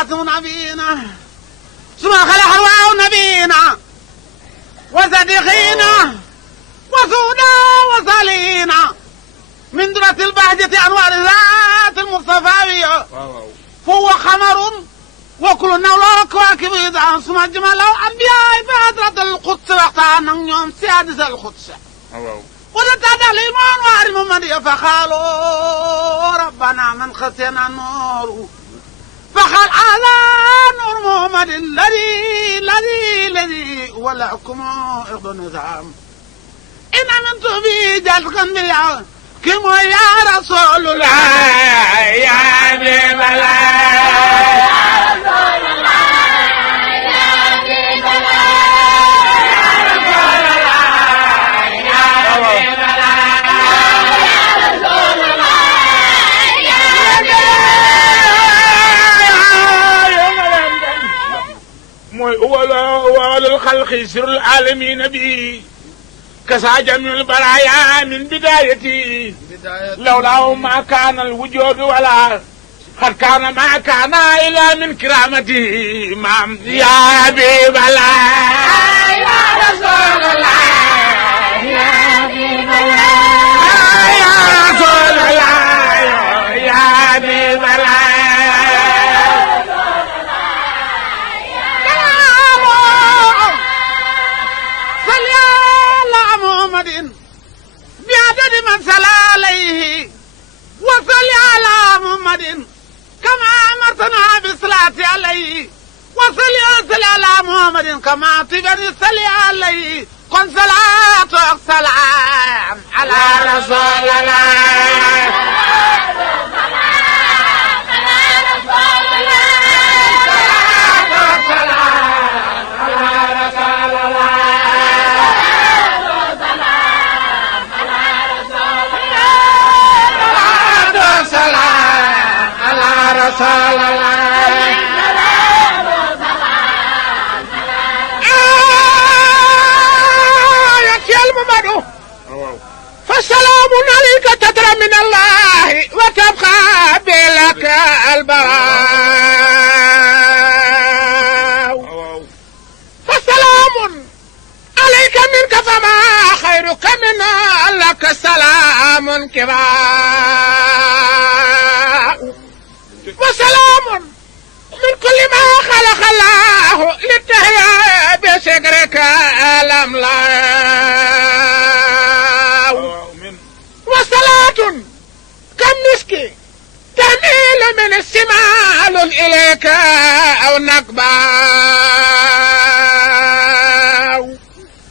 خاتم نبينا ثم خلق الله نبينا وصديقينا وسودا وصالينا من درة البهجة أنوار ذات المصطفاوية فهو خمر وكل النولى كواكب إذا ثم جمال أنبياء بهدرة القدس وقتها نيوم سيادة القدس ونتدى الإيمان وعلم من فقالوا ربنا من خسينا النور فقال على نور محمد الذي ولا حكم إغض النظام إن أمنت به جلقا بيا كم يا رسول الله يا حبيب الله وعلى الخلق سر العالمين به كسى جميع البرايا من بدايتي لولا ما كان الوجود ولا قد كان ما كان إلا من كرامتي إمام يا حبيب الله يا رسول الله يا حبيب الله يا رسول الله يا حبيب الله بعدد من صلى عليه وصل على محمد كما أمرتنا بالصلاة عليه وصل على محمد كما تبني صلي عليه كن صلاة والسلام على رسول الله فالسلام عليك تترى من الله وتبقى بلك البراء فالسلام عليك منك فما خيرك من لك سلام كبار وسلام من كل ما خلق الله للتحيا بشكرك الأملاك وصلاة كالمسك تميل من السمال إليك أو النقبة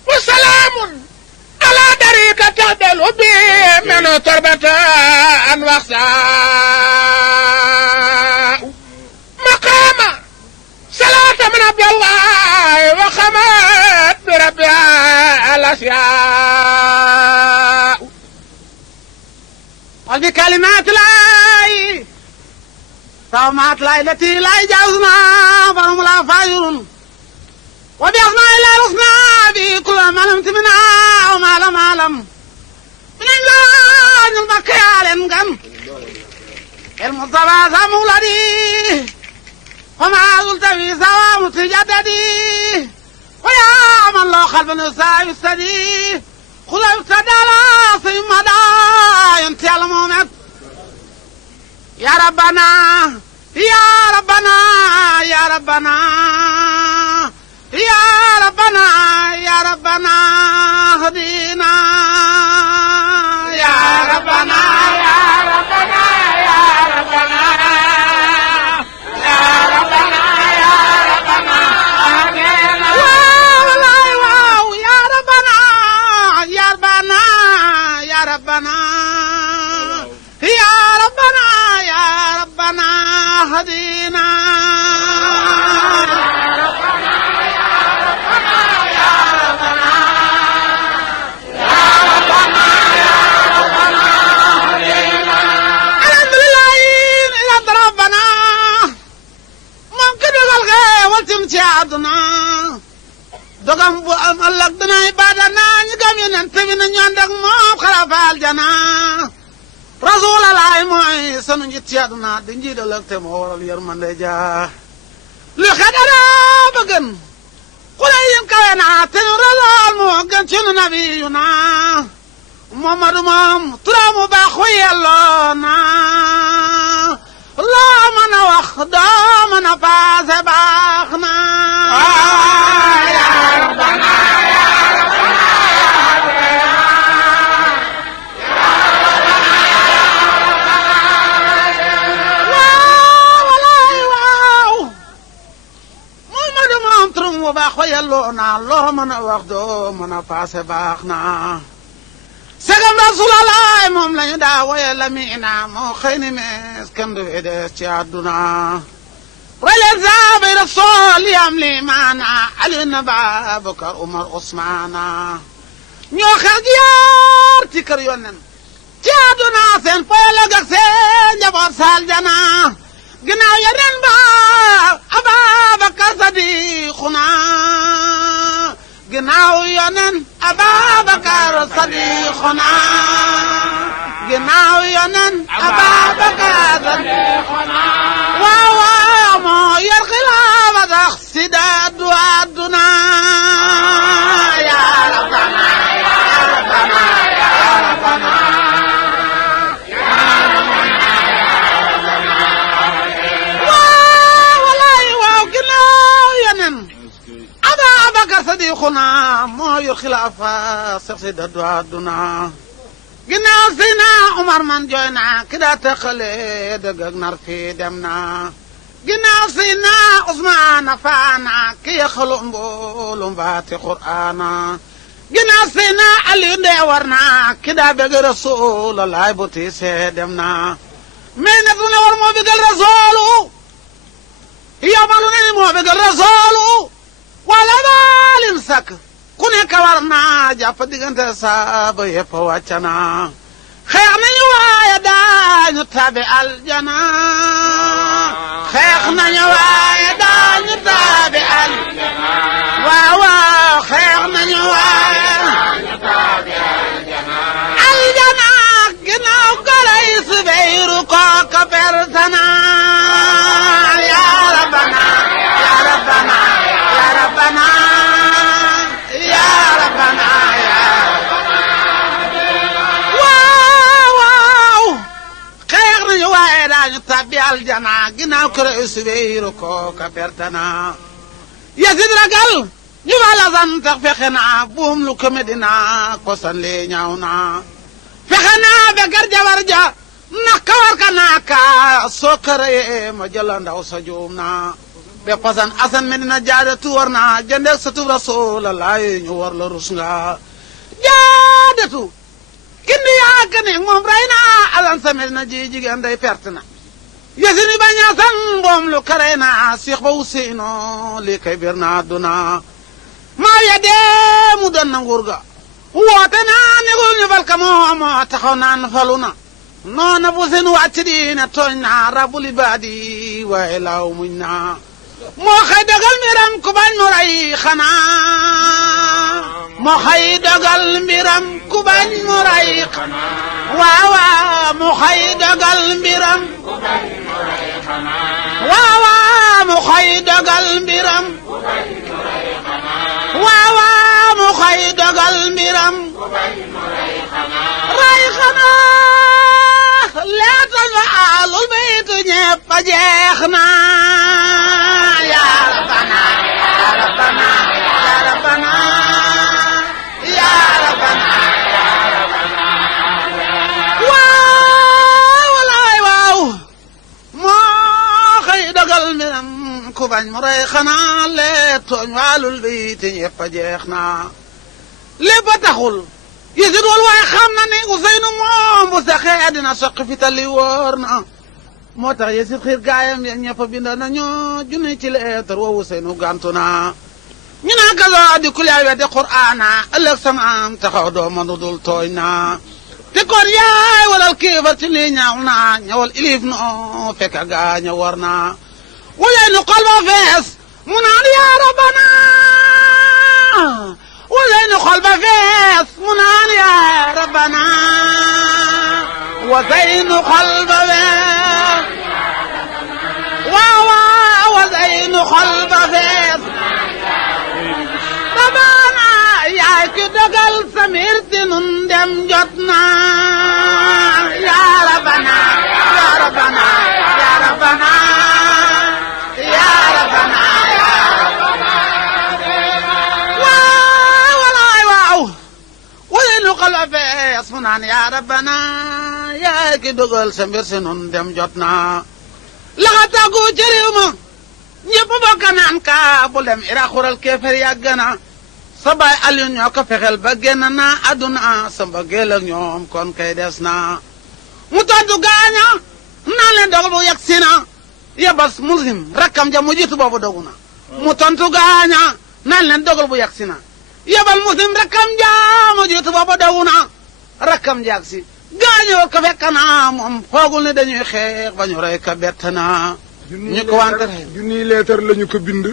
وسلام على طريق تهدل به من تربة وخساء مقام صلاة من عبد الله وخمت بربها الأشياء وبكلمات الله طامات الله التي لا يجاوزنا فهم لا فاجرون وبأسماء الله الحسنى به كل ما لم تمنع وما لم أعلم من إنزال المكة على الانقم المصطفى مولدي وما زلت في سوى متجددي ويا من له قلب يساوي السدي خذ ابتدى لا ثم دا ينتهي المومد يا ربنا يا ربنا يا ربنا يا ربنا يا ربنا هدينا يا ربنا يا ربنا يا ربنا يا ربنا يا ربنا هدينا والله واو يا ربنا يا ربنا يا ربنا يا ربنا يا ربنا هدينا dogam bu am Allah dinaay badana ñu gam yenen tamina ñu and ak mom xarafal jana rasulullah moy sunu njiit ci aduna di njiidal ak te mo waral yermande ja لخدنا بقن قليل كينا تنرى الموقن شنو نبينا محمد مام ترى مباخوي اللونا لا من وخدا من فاز باخنا يا ربنا يا ربنا محمد مام ترى مباخوي اللونا لا من وخدا من فاز باخنا سجم رسول الله موم لا نداوي لمينا مو خيني مسكن دويدس ci aduna wala zabi rasul yamli mana ali naba bakar umar usmana ñoo xal yar ci kër yonen ci aduna seen pala gak seen njaboot sal jana ginaaw yeneen ba ababakar sadiquna ginaaw yonen ababakar sadiquna ginaaw yonen ababakar sadiquna waaw moo yor xilaafa sax si daadu àdduna ya rabbana ya rabbana ya rabbana waaw walaay waaw ginaaw yonen ababakar sadiquna moo yor xilaafa sax si daadu àdduna ginnaaw Seydina Umar man jooy naa ki daa tëqale dëgg ak nar fii dem naa ginnaaw Seydina Usmaan faana ki yaxalu mboolum baati Qur'aana ginnaaw Seydina Ali ndee war naa ki daa bëgg Rasuulullaay bu tiisee dem naa mais nag lu ne war moo bëggal Rasuulu yow ma lu ne moo bëggal Rasuulu wala baalin sakk ku nekk war naa jàpp diggante saaba yëpp wàcc naa xeex nañu waaye daañu tabi aljana xeex nañu waaye daañu tabi aljana waaw waaw xeex nañu waaye daañu tabi aljana aljana ginnaaw golay Subeyru kooka pertana ya rabbana ya rabbana ya rabbana daañu tabbi aljana ginnaaw kër Subeyru kooka pertana Yasid ragal ñu wala san tax fexe naa buum lu ko Medina ko san lee ñaaw naa fexe naa be gar jabar ja ndax kawar ka naa ka soo këree ma jëla ndaw sa juum naa be pasan asan Medina jaadatu war naa jëndeeg sa tub Rasuulallaahi ñu war la rus nga jaadatu kindi yaa kane moom rey naa alan sa Medina ji jigéen day perte na Yasini bañ a san mboom lu kare naa Seex ba Useynu lii kay bir naa duna maa ya dee mu doon na nguur ga woote naa negul ñu fal ka moo taxaw naan falu na noona bu seen wàcc diine tooñ naa rabbul ibaadi waaye laaw muñ naa moo xëy dogal mbiram ku bañ mu rey xanaa moo xëy dogal mbiram ku bañ mu rey xanaa waaw waaw moo xëy dogal mbiram ku bañ mu rey xanaa waaw waaw moo xëy dogal mbiram ku bañ mu rey xanaa waaw waaw moo xëy dogal mbiram ku bañ mu rey xanaa rey xanaa leetal ba alul baytu ñépp a jeex na ya rabbana ya rabbana ya rabbana ya rabbana ya rabbana waaw walaay waaw moo xëy dogal mbiram ku bañ mu rey xanaa lee tooñ waalul baytu ñépp a jeex na lépp a taxul Yasid wal waaye xam na ne Useynu moom bu saxee dina soqi fi tali wóor na moo tax Yasid xiir gaayam ya ñëpp bind nañu junni ci leetar wa Useynu gàntu na ñu naan kasoo di kulee weddi Qur'aana ëllëg samaam taxaw doo mënu dul tooñ na te kon yaay walal kiifar ci lii ñaaw na ñëwal ilif no fekk gaaña war na Useynu xol ba fees mu naan yaa rabbana Useynu xol ba fees mu naan yaa rabbana Useynu xol ba fees waaw waaw Useynu xol samir ti nun dem jot na ya rabbana ya rabbana ya rabbana ya rabbana ya rabbana waaw wala nu xala fees mu naan ya rabbana yaa ki dogal sa mbir si nun dem jot na laxa tàggu ci réew ma ñëpp bokk naan ka bu dem ira xural keefar yàgg na sa baay Aliou ñoo ko fexeel ba génn na àdduna sa mbëggeel ak ñoom kon kay des na mu tontu gaaña naan leen dogal bu yegg si na yebas muslim rakkam ja mu jiitu boobu dogu na mu tontu gaaña naan leen dogal bu yegg si na yebal muslim rakkam ja mu jiitu boobu dogu na rakkam jaag si gaañoo ko fekk na moom foogul ne dañuy xeex ba ñu rey ka bett na ñu ko wante junniy leetar lañu ko bind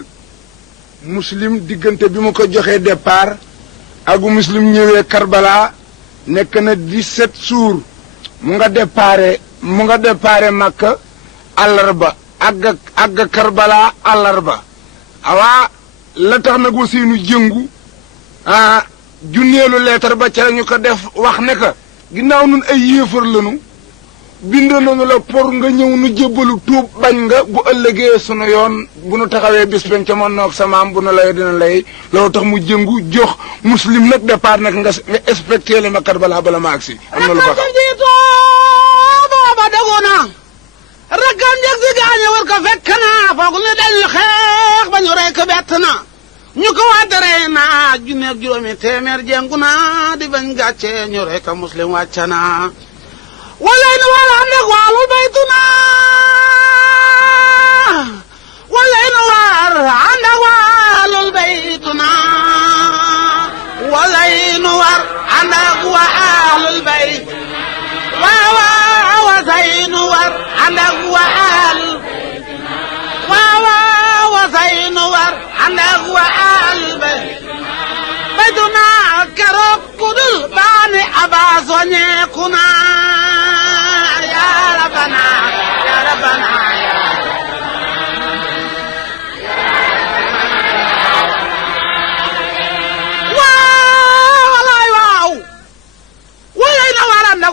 muslim diggante bi mu ko joxee départ ak bu muslim ñëwee Karbala nekk na 17 jours mu nga déparé Makka àllarba àgg Karbala àllarba awaa la tax nag wasiinu jëngu junneelu leetar ba ca ñu ko def wax ne ka ginnaaw nun ay yéefar lanu bind nañu la pour nga ñëw nu jébbalu tuub bañ nga bu ëllëgee sunu yoon bu nu taxawee bis ben ca moon noog sa maam bu nu lay dina lay loolu tax mu jëngu jox muslim nag départ nag nga respecté le ma Karbala bala ma agsi am na lu baax jiito booba dogu na rakkam njëg si gaañe war ko fekk na foogul ne dañuy xeex ba ñu rey ko bett na ñu ko waddare na junne ak juróomi téeméer jengu na di bañ gàcce ñu rey ko muslim wàcca na walaynu war ànd ak waalul baytu na walaynu war ànd ak waalul baytu na walaynu war ànd ak waalul bayt waaw wasaynu war ànd ak waalul waaw wasaynu war ànd ak waalul baytu na keroog kudul baani abaas wañeeku na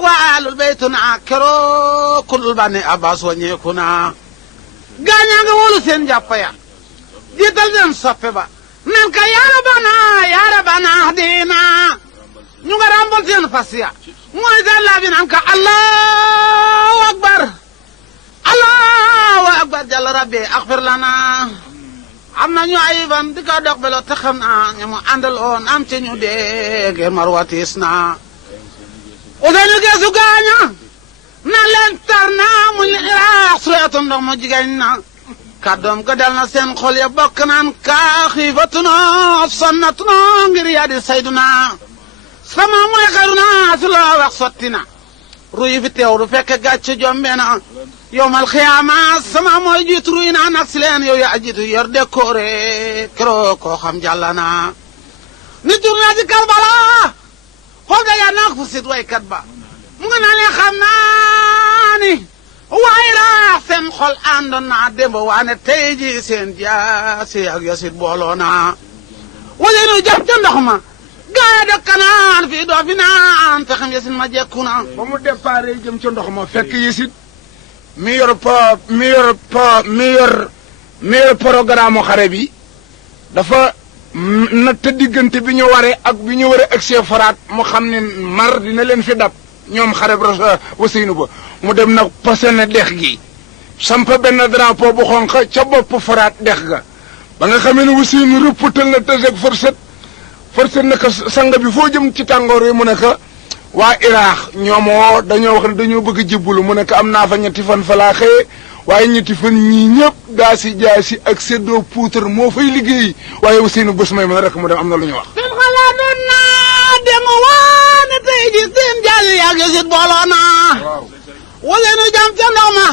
waalul baytu na keroog kudul baani abaas wañeeku na gaañaa nga wóolu seen jàpp ya jiital leen soppe ba nan ka yaa rabana diina ñu nga rambal seen fas ya mooy seen laabi nan ka allahu akbar jalla rabbi axfir lana am na ñu ayiban di ko dox belo te xam na ñu mu àndal oon am ci ñu dee ngir marwatis na Ousseynou geesu gaaña na leen tar na mu iraax sureetu ndox mu jigéen na kàddoom ga dal na seen xol ya bokk naan kaa xiifatuna sonnatuna ngir yaa di sayduna sama mooy xaruna su loo wax sotti na ruy fi teew du fekk gàcce jombe na yowmal xiyaama sama mooy jiitu ruy na nag si leen yow yaa jiitu yor décoré keroo koo xam jàlla na ni tur naa ci Karbala xool da yaa naa ko fu sit waykat ba mu nga naa leen xam naa ni waaye laa seen xol àndoon naa démb waane tey ji seen jaasi ak yasit booloo naa Ousseynou jëm ca ndox ma gaaya dëkk naan fii doo fi naan te xam yasit ma jekku na ba mu départ jëm ca ndox ma fekk yasit mi yor programme xare bi dafa natt diggante bi ñu waree ak bi ñu waree ak see faraat mu xam ne mar dina leen fi dab ñoom xare bi Ousseynou ba mu dem nag passé na dex gi samp benn drapeau bu xonq ca bopp faraat dex ga ba nga xamee ne Ousseynou rëppatal na tëseeg forset na ko sanga bi foo jëm ci tàngoor yi mu ne ko waa Iraax ñoomoo dañoo wax ne dañoo bëgg a jébbalu mu ne ko am naa fa ñetti fan fa laa xëye waaye ñetti fan ñii ñëpp jaasi ak séddoo puutar moo fay liggéey waaye Ousseynou bés may mën rek mu dem am na lu ñu wax seen xalaatoon naa dem waane tey ji seen jaasi yaa ngi sit booloo naa Ousseynou jam ca ndox ma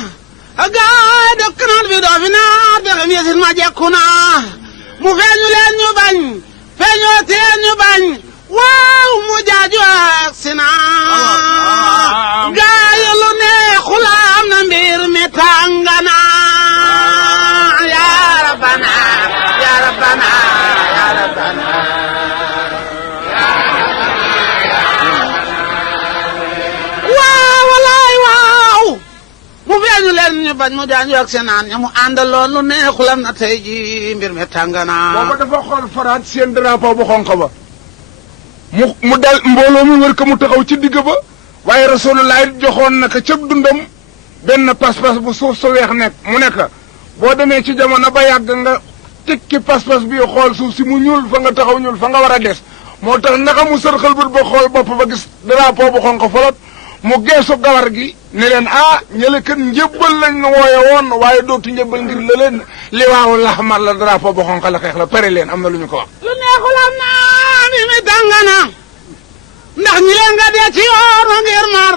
gaay dëkk naan fi doo fi naa te xam yasit ma jekku naa mu feeñu leen ñu bañ feeñoo teen ñu bañ waaw mu jaaju ak si naa gaay lu neexul am na mbir mi tàngana yaa rabbana yaa rabbana yaa rabbana ñu bañ mu jaañ ak seen naan ña mu àndaloon lu neexulam na tey ji mbir mi tàngana booba dafa xool faraat seen drapeau bu xonq ba mu dal mbooloo mi wër ko mu taxaw ci digg ba waaye rasulullah joxoon na ko ca dundam benn pas-pas bu suuf su weex nekk mu nekk boo demee ci jamono ba yàgg nga tekki pas-pas bi xool suuf si mu ñuul fa nga taxaw ñuul fa nga war a des moo tax naka mu sërxal bët ba xool bopp ba gis drapeau bu xonq folot mu geesu gawar gi ne leen ñële kat njëbbal lañ na wooye woon waaye dootu njëbbal ngir la leen li waaw laxmar la drapeau bu xonq la xeex la pare leen am na lu ñu ko wax lu neexul am naa mi mi tàngana ndax ñi leen nga dee ci yoonu ngir mar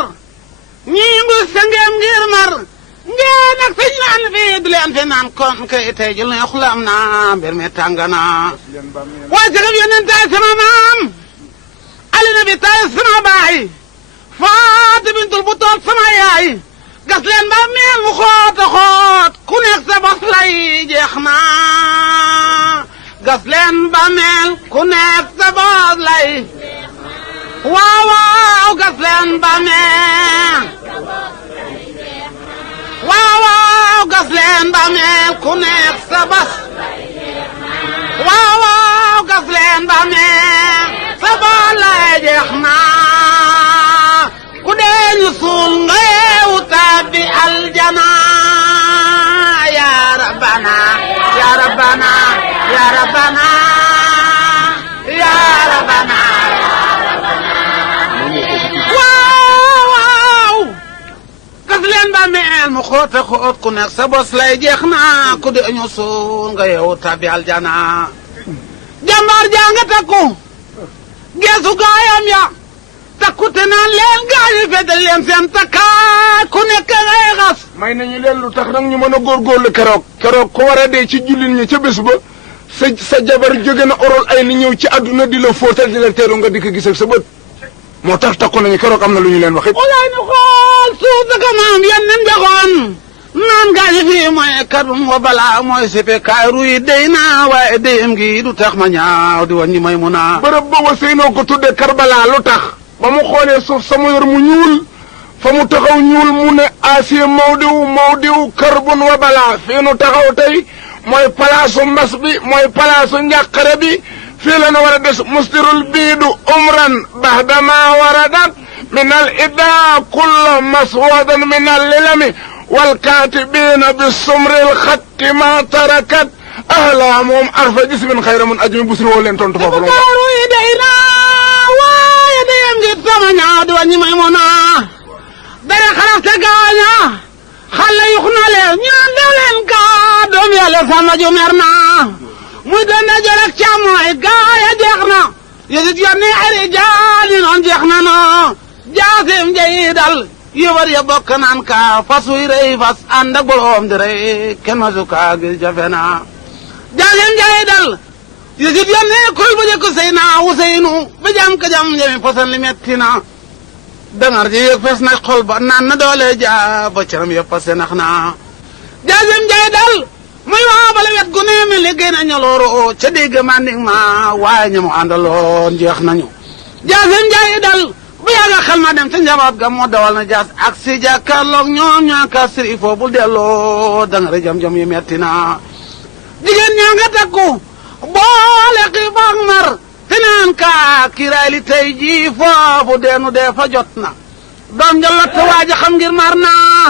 ñii ngu sa ngeem ngir mar ngeen ak fiñ naan fii du leen fi naan kon kay tey ji lu neexul am naa mbir mi tàngana waaye sagab yoneen taay sama maam ali na bi taay sama baay Faati bintul bu toot sama yaay gas leen ba meel mu xoot a xoot ku nekk sa bos lay jeex na gas leen ba meel ku nekk sa bos lay waaw waaw gas leen ba meel waaw waaw gas leen ba meel ku nekk sa bos waaw waaw gas leen ba meel sa bos lay jeex na ku dee ñu suul nga yeewu tàbbi aljana ya rabbana ya rabbana ya rabbana ya rabbana waaw waaw gas leen ba meel mu xóote xóot ku nekk sa bos lay jeex na ku dee ñu suul nga yeewu tàbbi aljana jàmbaar jaa nga takku geesu gaayam ya takkute naan leen gaañu feddal leen seen takkaay ku nekk ngay xas may nañu leen lu tax nag ñu mën a góorgóorlu keroog ku war a dee ci jullit ñi ca bés ba sa jabar jóge na orol ay ni ñëw ci àdduna di la fóotal di la teeru nga di ko gis ak sa bët moo tax takku nañu keroog am na lu ñu leen wax it walaay nu xool suuf daka maam yan nen joxoon naan gaañu fii mooy kadum wa balaa mooy sipe kaay ruy dey naa waaye deyam gi du tax ma ñaaw di wàññi may mu naa bërëb ba Ousseynou ko tudde Karbala lu tax ba mu xoolee suuf sama yor mu ñuul fa mu taxaw ñuul mu ne asiye mawdiw karbun wa balaa fii nu taxaw tey mooy palaasu mbas bi mooy palaasu njàqare bi fii la nu war a des mustirul biidu umran bahdama waradat min al ida kulla maswadan min al lilami wal kaatibiina bi sumril xatti ma tarakat ahla moom arfa jismin xayra mun ajmi busri woo leen tontu foofu sama ñaaw di wàññi may mu naa dara xaraf te gaaña xale yux na leen ñaan dew leen kaa doom yàlla sama ju mer naa muy doon na jël ak càmmooy gaaya jeex na yësit yónni ay rijaali noon jeex na noo jaasim jayi dal yëwar ya bokk naan kaa fas wuy rëy fas ànd ak boroom di rëy kenn ma su kaa gis jafe na jaasim jayi dal yësit yónni kuy bu jëkk sëy naa Useynu ba jam ka jam jami posan li metti na dangar ji yëg fes na xol ba naan na doole ja ba caram yëpp a senax na jaasim jayi dal muy waa bala wet gu ne mi liggéey na ñolooro ca dégg manding ma waaye ña mu àndaloon jeex nañu jaasim jayi dal bu yàgga xel ma dem ca njaboot ga moo dawal na jaas ak si jàkkaarloog ñoom ñaaka siri foo bul delloo dangar jam-jam yi metti na jigéen ñaa nga takku boole xiif ak mar te naan kaa kiraay li tey jii foofu deenu dee fa jot na doom ja lott waaja xam ngir mar naa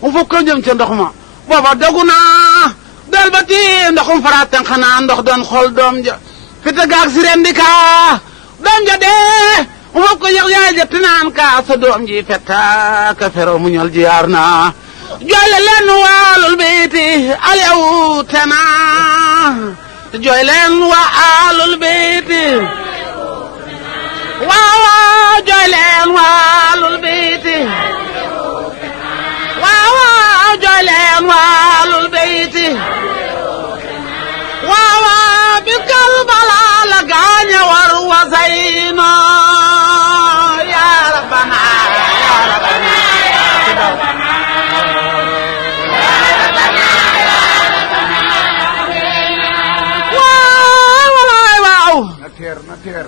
mu fukk ko jëm ca ndox ma booba dogu naa del ba ti ndoxum fara tenq naa ndox doon xool doom ja fi te gaag si ren di kaa doom ja dee mu fukk ko yëg yaay ja te naan kaa sa doom ji fetta ka fero mu ñol jiyaar naa jooyle leen waalul biiti aliyaw te naa jooy leen waa aalul biiti waaw waaw jooy leen waa aalul biiti waaw waaw jooy leen waa aalul biiti waaw waaw bi Karbala la gaañe war Waseynu yaa rabbana yaa rabbana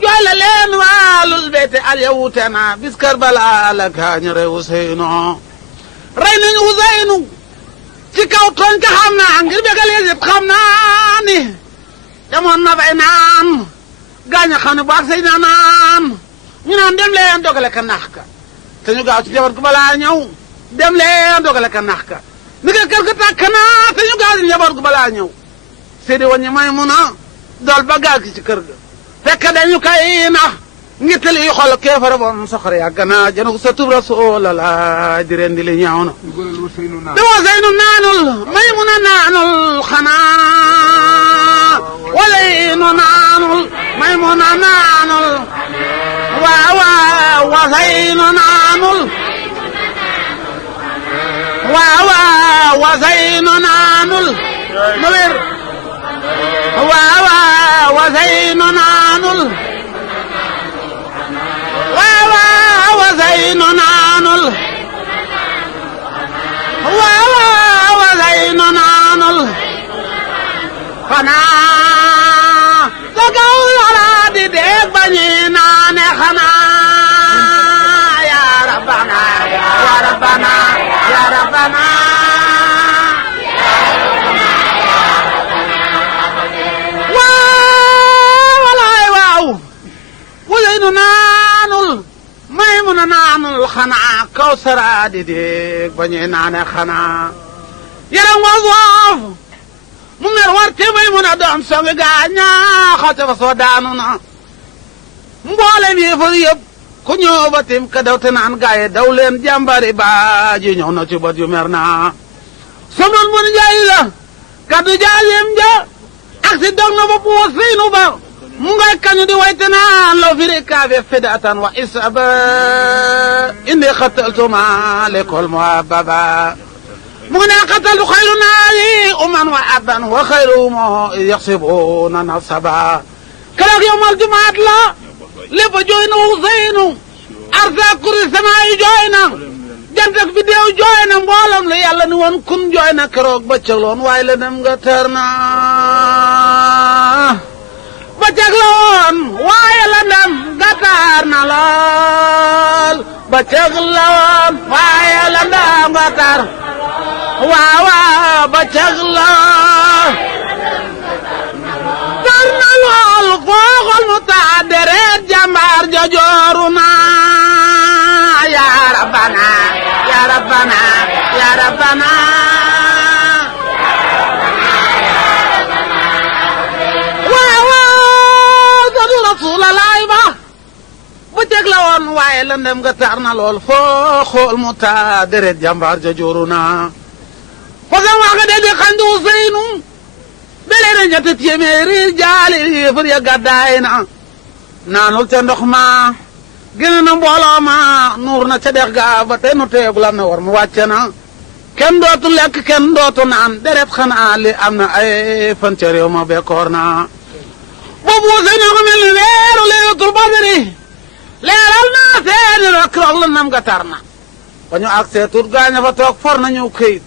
jooy la leen waalul beete al yawute na bis Karbala la gaañ rey Useynu rey nañu Useynu tooñ ka xam naa ngir bégal yëpp xam naa ni demoon na bay naan gaañ a xam ne bu ak say na naan ñu naan dem leen dogale ka nax ka te ñu gaaw ci jabar gu balaa ñëw dem leen dogale ka nax ka ni nga kër ga tàkk naa te ñu gaaw ci jabar gu balaa ñëw Seydi waññi may mun a dool ba gaal gi ci kër ga fekk dañu kay nax ngi tali yu xool keefara boom soxor yàgg na jënu sa tub Rasulallah di ren di li ñaaw na di wa Seynu naanul may mun a naanul xanaa wala nu naanul may mun a naanul waaw waaw wa Seynu naanul waaw waaw wa Seynu naanul nu wér waaw waaw wa Seynu naanul waaw waaw wa Seynu naanul waaw waaw wa Seynu naanul xanaa sa kaw lala di dégg ba ñi naane xanaa ya rabbana ya rabbana ya rabbana waaw walaay waaw wa Seynu naanul may mun a naanul xanaa kaw sara di dégg ba ñi naane xanaa yaram wa soof mu mer war te may mun a doon songi gaaña xaw fa soo daanu na mboolem yi fa yëpp ku ñëw ba tim ka daw te naan gaaye daw leen jàmbari ba ji ñëw na ci bët yu mer naa somul mun njaay la kaddu jaalim ja ak si dog na ba puus Seynu ba mu ngay kañu di wayte naan law firi kaabe fidatan wa isaba indi xataltuma l'école muhababa mu ngi ne xataltu xayru naari uman wa aban wa xayru mo yaxsibuna nasaba keroog yowmal jumaat la lépp jooy na Seynu arsa kuri sama yi jooy na jant ak biddeew jooy na mbooloom la yàlla ni woon kun jooy na keroog ba cëgloon waaye la dem nga tër na ba cëgloon waaye la dem nga tër na lool ba cëgloon waaye la dem nga tër waaw waaw ba cëgloon tër na lool fooxol mu taa deret jàmbaar ja jooru na ya rabbana ya rabbana ya rabbana waaw waaw sadu Rasulallah ba bu jeg la woon waaye lëndëm nga tar na lool foo xool mu taa deret jàmbaar ja jooru na fasam wax nga de xandu Seynu belee na ñetti téeméeri jaali yéefar ya gàddaay na naanul te ndox ma gën na mbooloo ma nuur na ca dex ga ba tey nu teegu lam na war mu wàcce na kenn dootu lekk kenn dootu naan deret xanaa li am na ay fan ca réew ma bekkoor na boobu Seynu ko mel ni weeru Laylatul Badri leeral naa seeni rek roog la nam nga tar na ba ñu ak seetut gaaña fa toog for nañu këyit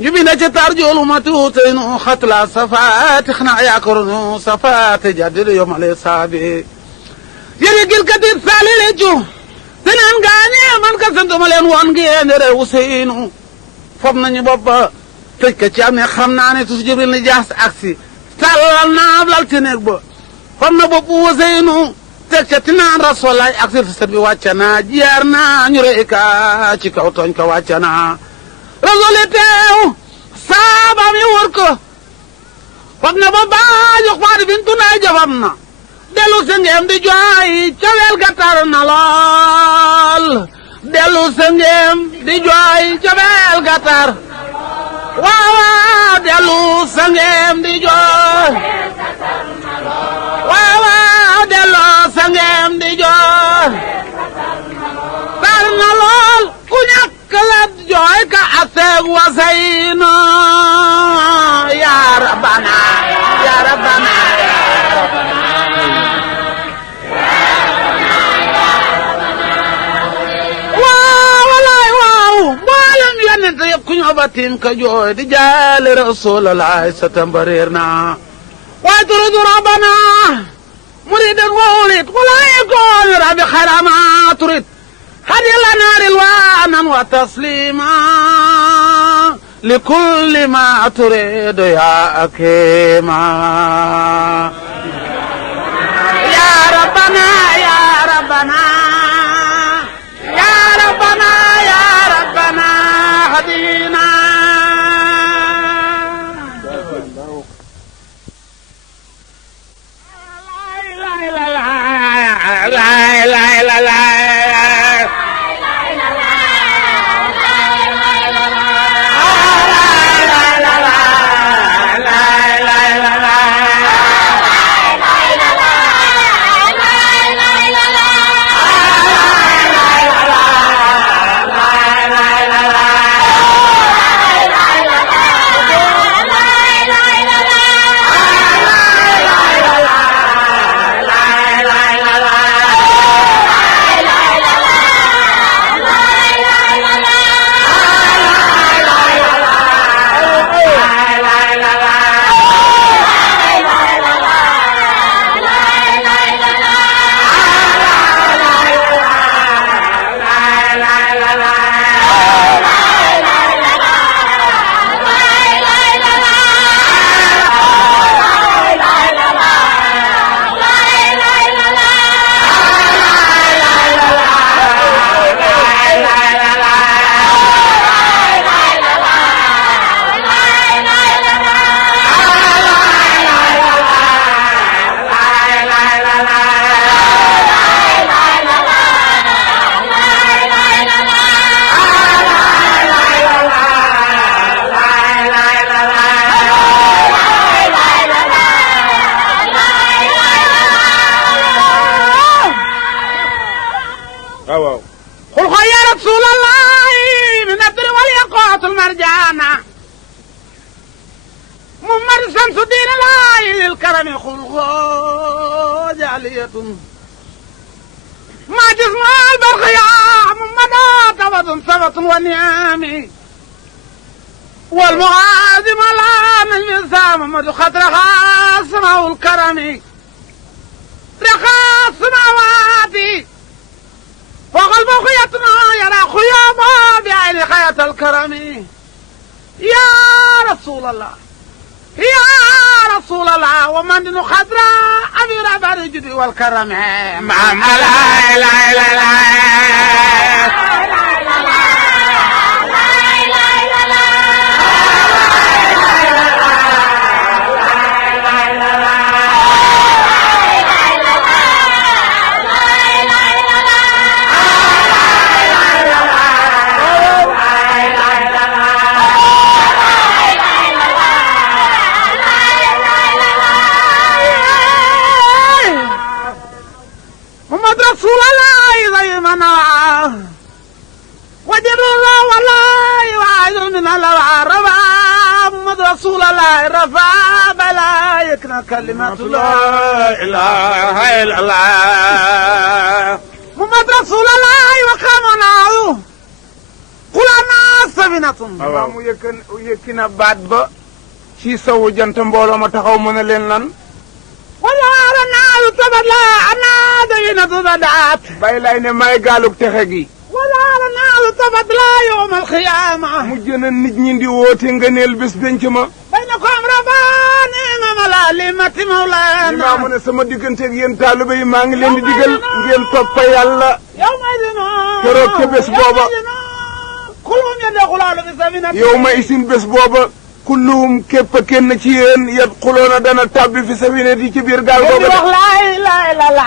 ñu bind ca tar joolu ma tuutay nu xatla safaati xanaa yaakaru nu safaati jaddidu yomale saabi yéen gil katit saali leccu te naan gaañe man ka santuma leen woon ngeen rew Seynu fob nañu bopp ba tëj ka ci am ne xam naa ne tusu Jibril ni jaas aksi tàllal naa lal ci néeg ba fob na bopp Seynu teg ca ti naan Rasulaay aksi fi sët bi wàcca naa jiyaar naa ñu rey ka ci kaw tooñ ka wàcca naa Rasuli teew saabam yi wër ko foog na ba baajox faati bintu nay jafam na dellu sengeem di jooy cawel ga tar na lool dellu sengeem di jooy cawel ga tar waaw waaw dellu sengeem di jooy waaw waaw dellu sengeem di jooy tar na lool ku ñàkk la jooy ka aseeg wa Seynu ya rabbana ya rabbana waaw walaay waaw mboolem yonent yëpp ku ñëw ba tiim ka jooy di jaale Rasulallah sa tambareer na waaye turidu rabbana muridan wa ulit wala yakun rabbi xarama turid هدي لنا رلوانا وتسليما لكل ما تريد يا أكيما يا ربنا يا ربنا يا ربنا يا ربنا هدينا قل يا رسول الله من الدر والياقوت المرجانة محمد شمس الدين الله للكرم خلقه جالية ما جسم البرق يا محمد توض ثبت ونعم والمعاذم على من يسام محمد خطرها سماء الكرم رخاء السماوات فوق البقيتنا يرى خياما بعين خيات الكرم يا رسول الله يا رسول الله ومن خضرا أمير برجد والكرم مع لا لا لا لا رسول الله زي ما نوى وجد الله والله وعيد من الله رفع محمد رسول الله رفع بلا يكن كلمة لا إله إلا الله محمد رسول الله وقامنا قل أنا سفينة mu yëkki na baat ba ci sawu jant mbooloo ma taxaw mën a leen lan wala naa lu tabat la ana dayna tubadat bay lay ne may gaalug texe gi wala naa lu tabat la yawm al qiyama mujj na nit ñi di woote ngëneel bés penc ma baynakum rabani mamala limati mawlana li maa mu ne sama diggante ak yéen taalibe yi maa ngi leen di digal ngeen toppa yàlla yawma idina keroog ca bés booba kulum yadkhuluna fi sabina yow ma isin bés booba kulluhum képp kenn ci yéen yadxuluuna dana tàbbi fi safinati ci biir gaal googu wax la ilaha illallah